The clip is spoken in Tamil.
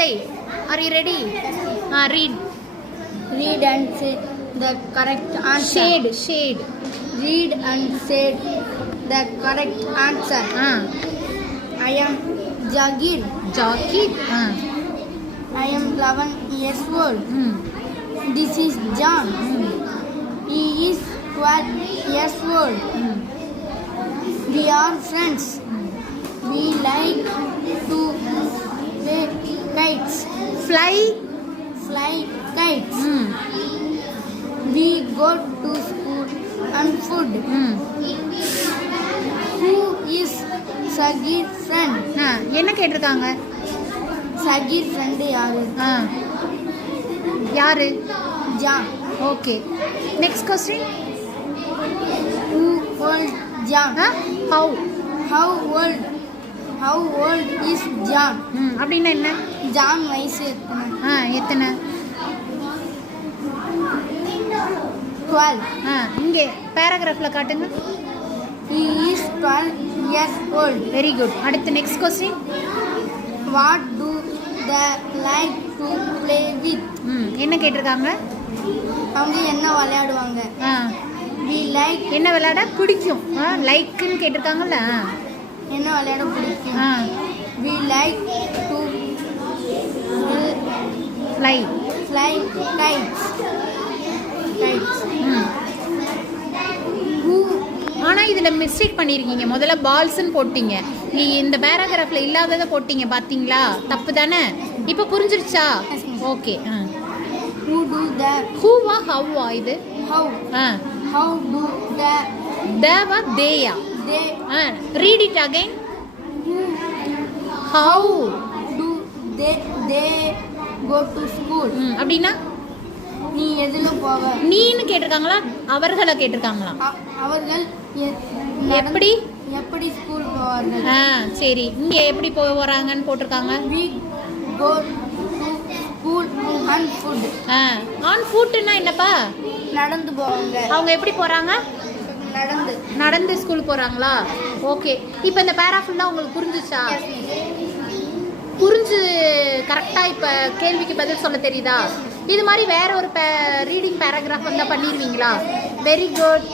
Ajay, are you ready? Read. Read and say the correct answer. Shade. Read and say the correct answer. I am Jagir. I am 11 years old. This is John. He is 12 years old. We are friends. We like to play kites. Fly Kites. We go to school and food. Who is Sagir friend? என்ன கேட்டிருக்காங்க? Sagir friend யாரு? John. Okay. Next question. Who old John? How old is John? அப்படின்னா என்ன? John வயசு எத்தனை? 12. இங்கே பேராகிராஃப்ல காட்டுங்க. He is 12 years old. Very good. அடுத்து next question. What do they like to play with? என்ன கேட்டிருக்காங்க? அவங்க என்ன விளையாடுவாங்க? We like என்ன விளையாட பிடிக்கும்? லைக்னு கேட்டிருக்காங்கல்ல. என்ன விளையாட பிடிக்கும்? We like to fly kites. ஆனா இதுல மிஸ்டேக் பண்ணிருக்கீங்க. முதல்ல பால்ஸ்ன்னு போட்டீங்க. நீ இந்த பேராகிராஃப்ல இல்லாததை போட்டீங்க பாத்தீங்களா? தப்பு தானே? இப்போ புரிஞ்சிருச்சா? ஓகே. ஹூவா ஹவ்வா இது? How do Deva தேயா? they read it again. How do they go to school? அப்படின்னா நீ எதுல போவ? நீன்னு கேட்டிருக்காங்களா அவர்களை கேட்டிருக்காங்களா? அவர்கள் எப்படி ஸ்கூல் போவார்கள்? சரி, இங்க எப்படி போறாங்கன்னு போட்டிருக்காங்க. We go to school on foot. on footனா என்னப்பா? நடந்து போவாங்க. அவங்க எப்படி போறாங்க? நடந்து ஸ்கூல் போறாங்களா? ஓகே. இப்போ இந்த பேராஃபுல்லா உங்களுக்கு புரிஞ்சுச்சா? புரிஞ்சு கரெக்டா இப்ப கேள்விக்கு பதில் சொல்ல தெரியுதா? இது மாதிரி வேற ஒரு ரீடிங் பேராகிராஃப் வந்தா பண்ணிடுவீங்களா? Very good.